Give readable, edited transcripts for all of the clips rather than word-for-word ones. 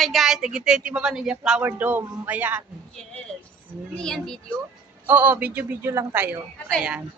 Hi guys, nagititi ba ba niya flower dome? Ayan. Yes. Hindi yan video? Oo, video-video lang tayo. Ayan.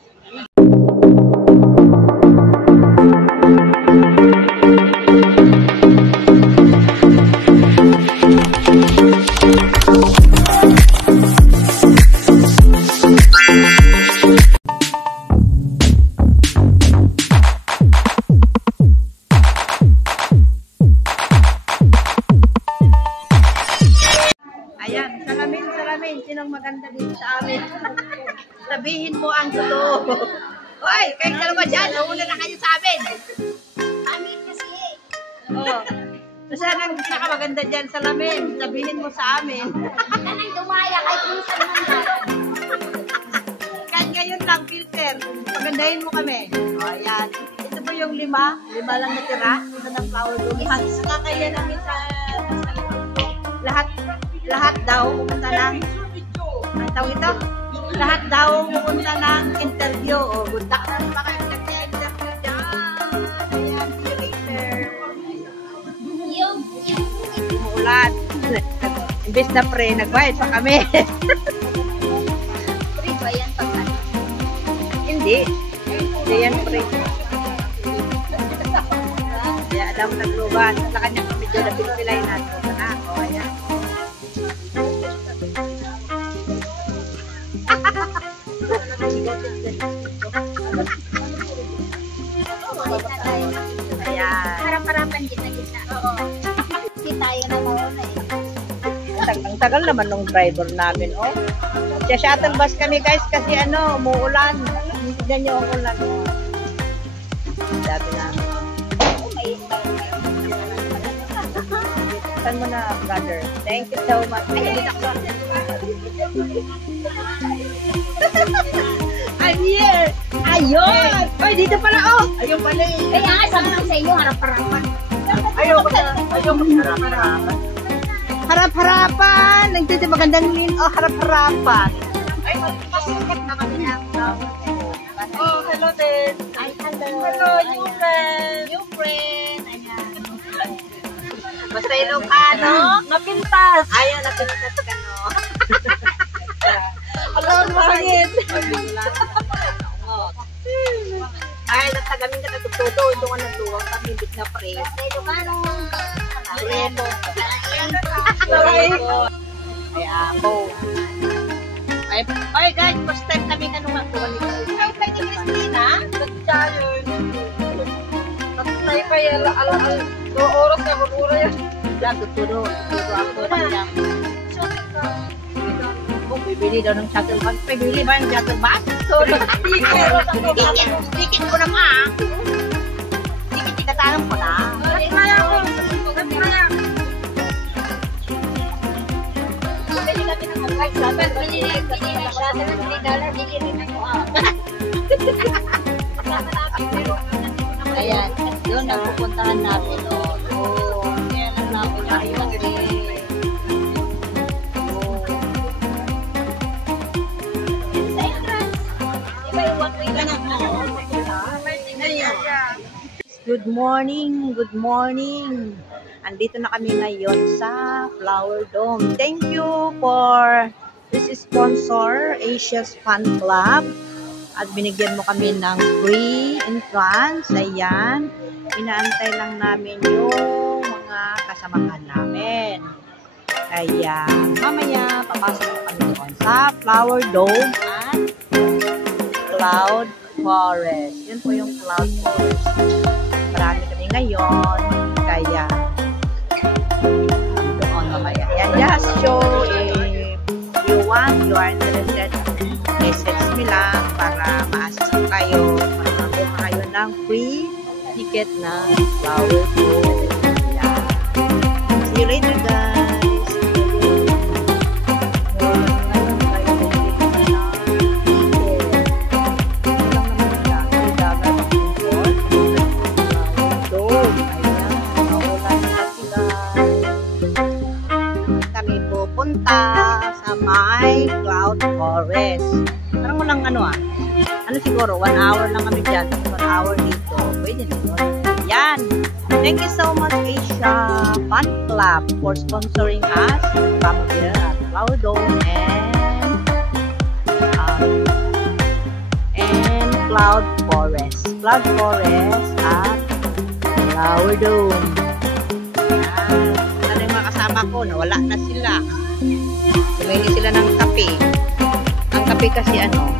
Ayan, salamin. Sinong maganda dito sa amin? Sabihin mo ang totoo. Hoy, kayong dalawa dyan, nauna na kayo sa amin. Amin kasi. Oo. Saan ang pinakamaganda dyan? Salamin. Sabihin mo sa amin. Kanang dumaya kahit minsan man na. Kahit ngayon lang, filter. Pagandahin mo kami. O, ayan. Ito po yung lima. Lima lang natira. Ito ng flower dome. Nakakaya namin sa lahat daw pupunta ng ang tawag ito? Lahat daw pupunta ng interview. O, good luck na pa kayo nag-interview dyan. Ayan, see you later. Umuulan. Imbes na pre, nagbayad pa kami. Free ba yan pag ano? Hindi. Hindi yan pre. Kaya alam mo naglugan. Sa kanya kami dyan na pinilay natin. O, ayan. Ayan. Harap-harapan gitna-gitna. Oo. Hindi tayo na mauna eh. Ang tagal naman ng driver namin, oh. Sa shuttle bus kami guys kasi ano, umuulan. Tignan nyo ang ulan. Dati namin. Saan mo na, brother? Thank you so much. I'm here! Ayun! Ay, dito pala, oh! Ayun pala eh. Kaya nga, sabi ko sa inyo, harap-harapan. Ayoko sa harap-harapan. Harap-harapan! Nagtiti magandang lin. Oh, harap-harapan. Ay, masikat na kami ng Oh, hello din. Ay, hello. Hello, new friend. New friend. Ayan. Basta Ilocano. Napintas. Ayaw, napintas ka, no? Alam mo, hangin. Ay, nagtagamin ka na tututo. Ito nga natuwang kami, big na pre. Ilocano. Remo. Remo. Ay, ako. Ay, guys, first time kami ano nga kuha nito. Ay, pwede Christina? Nag-challenge. Nag-try pa yan. Alam, oras na mag-ura yan. Yan, tuturo ako. Kung bibili daw ng shuttle bus. Bibili ba ng shuttle bus? Sorry. Ticket ko na ma. Ticket, ikatanong ko na. Kaya ako. Pwede kami ng mag-guys. Dapat binili ng shuttle ng $3. Binili rin ako. Ayan. Doon ang pupuntahan namin. Oo. Ayan ang namin. Ayun. Sa entrance. Iba yung one way lang ako. Good morning. Good morning. Andito na kami ngayon sa Flower Dome. Thank you for this sponsor, Asia's Fan Club. At binigyan mo kami ng free entrance. Ayan. Inaantay lang namin yung mga kasamahan namin. Kaya mamaya papasok na kami doon sa Flower Dome at Cloud Forest. Yun po yung Cloud Forest. Marami kami ngayon. Kaya doon mamaya. Ayan, just show if you want, you are interested, message me lang para ma-assist kayo. Makakuha kayo ng free ticket na Flower Dome. Ayan. See you later, guys. Sa may Cloud Forest. Parang walang ano ano siguro, 1 hour lang kami dyan. 1 hour dito. Pwede na yun. Yan. Thank you so much, Asia Fan Club, for sponsoring us from here at Flower Dome and Cloud Forest. Cloud Forest at Flower Dome. Ano yung mga kasama ko? Nawala na sila. Bumili sila ng kape. Ang kape kasi ano?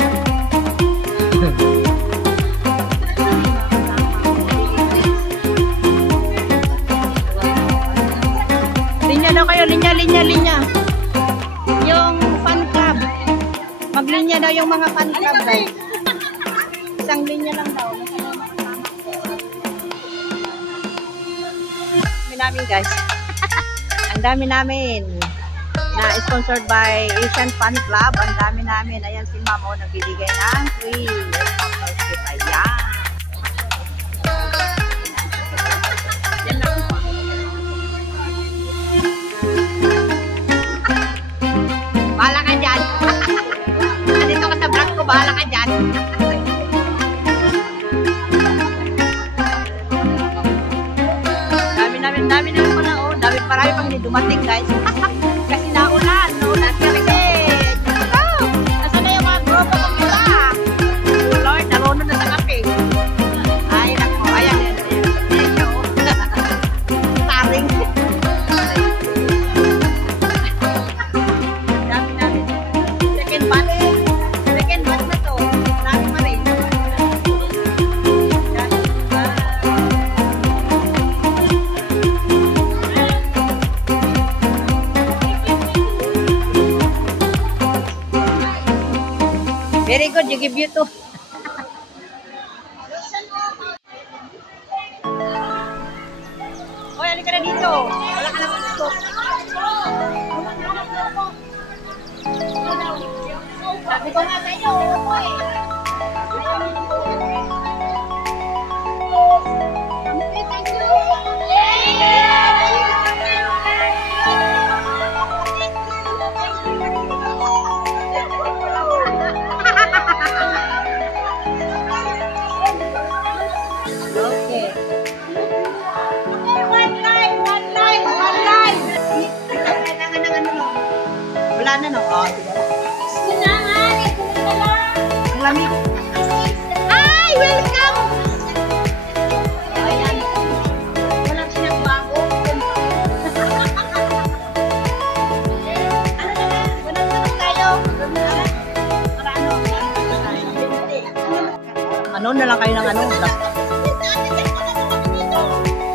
Linya daw kayo, linya. Yung fan club. Maglinya daw yung mga fan club daw. Isang linya lang daw. Ang dami namin guys. Ang dami namin. Na sponsored by Asian Fan Club. Ang dami namin. Ayan si Ma'am o nagbibigay ng free. Ayan. Yan lang po. Bahala ka dyan. Andito ka sa vlog ko. Bahala ka dyan. Dami namin pala. Oh. Marami pang hindi dumating guys. Kasi naulan kami din. Oh, nasa na yung mga grupo kong iba? Lord, naroon na sa kape. Ay, nako, ayan. Taring. Dami namin. Second batch na to. Dami pa rin. Very good, you give you two. Hoy, halika na dito. Wala ka naman dito. Sabi ko nga sa'yo, hoy. Wala na, no? Oh, diba? Ang lamig. Ay, welcome! Ayan. Walang sinagbago. Ano na lang kayo ng ano?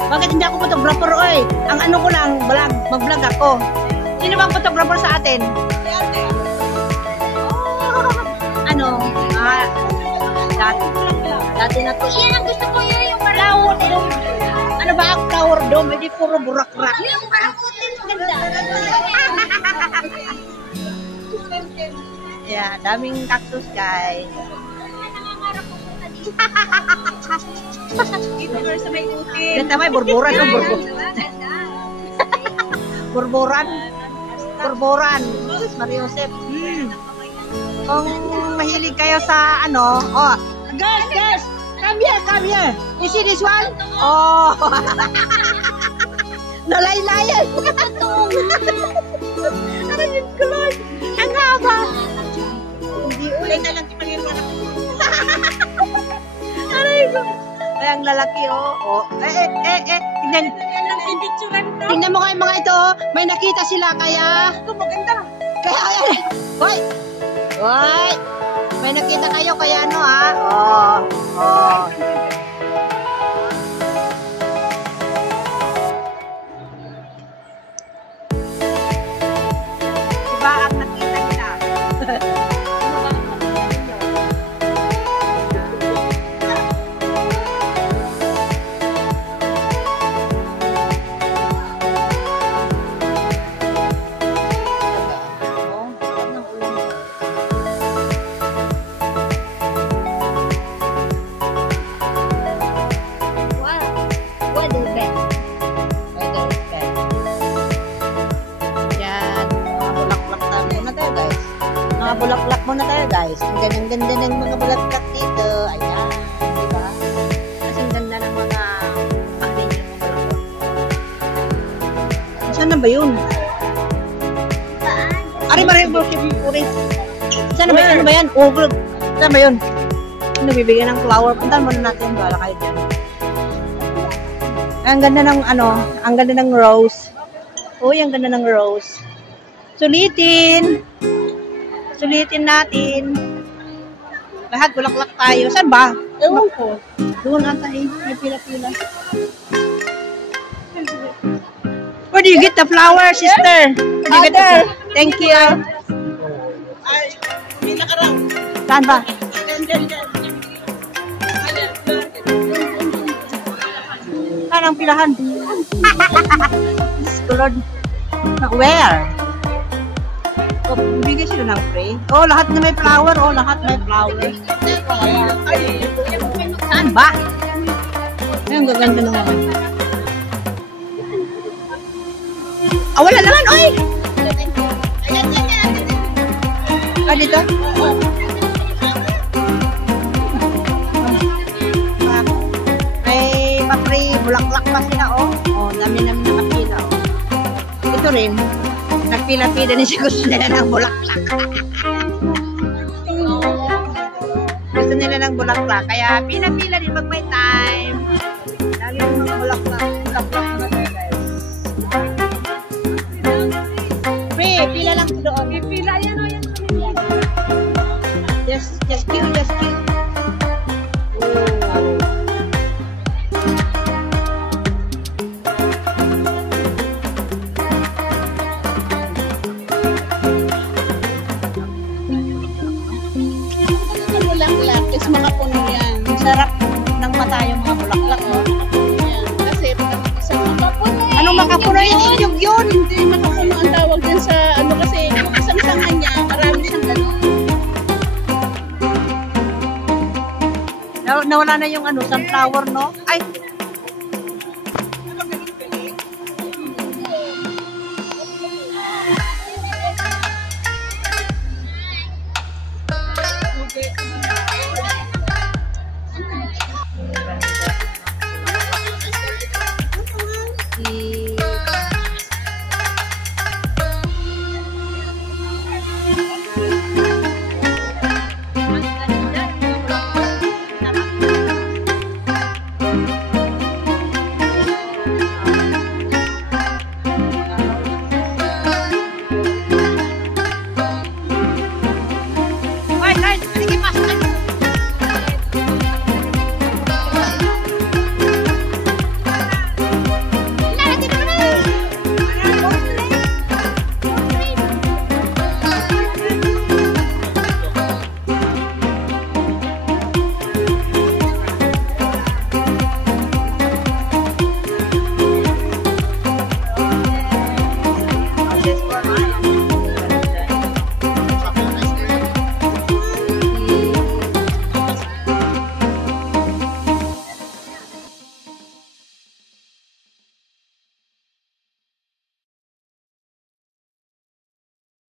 Bakit hindi ako photographer, oy? Ang ano ko lang, mag-vlog ako. Sino bang photographer sa atin? Oh, ano? Dati na to. Yan ang gusto ko yun, yung flower dome. Ano ba ang flower dome? Hindi puro burak-rak. Yung parang putin, ganda. Yeah, daming cactus guys. Dito ka sa may utin. Dito may burburan. Burburan. Mariosep. Kung mahilig kayo sa ano, oh. Guys, come here. You see this one? Oh. Nalaylayan. Ano yung kulay? Ang haba. Hindi ulit na lang tipagin ako. Aray ko. Ay, ang lalaki, oh. Tingnan mo kayo mga ito, oh. May nakita sila, kaya... Ito, maganda. Kaya, ayan. Hoy! May nakita kayo, kaya ano, ha? Oh. Diba ang nakita nila? Bulaklak muna tayo guys. Ang ganda ng mga bulaklak dito. Ayan, di ba? Kasi ang ganda ng mga pakling yung mga Saan ba yun? Ari Marie Worship Forest. Saan ba yun? Ano ba yan? Oh, saan ba yun? Nabibigyan ng flower. Puntahan muna natin. Bala kayo dyan. Ang ganda ng ang ganda ng rose. Uy, ang ganda ng rose. Sulitin. Sulitin natin. Lahat bulaklak tayo. Saan ba? Ewan ko. Doon ata eh. May pila-pila. Where do you get the flower, sister? Where do you get the flower? Thank you. Ay, pila ka raw. Saan ba? Saan ang pilahan? Diyos ko, Lord. Where? Oh, bigay sila ng free. Oh, lahat na may flower. Oh, lahat may flower. Saan ba? Ay, ang gaganda naman. Ah, wala naman, oy! Ah, dito? May pa-free bulaklak pa sila, oh. Oh, dami-dami na kapila, oh. Ito rin. Nagpila-pila din siya, gusto nila ng bulaklak. Gusto nila ng bulaklak. Kaya pila-pila din pag may time. Lagi ng mga bulaklak. Bulaklak naman tayo, guys. Free, pila lang doon. Pila yan o yan. Just cute, just cute. Oh. Bulaklak, kasi mga puno yan. Sarap ng mata yung mga bulaklak, oh. Yan. Kasi isang makapuno eh. Anong makapuno yun? Inyog yun. Hindi makapuno ang tawag din sa ano kasi yung isang sanga niya, marami siyang ganun. Nawala na yung sunflower, no? Ay,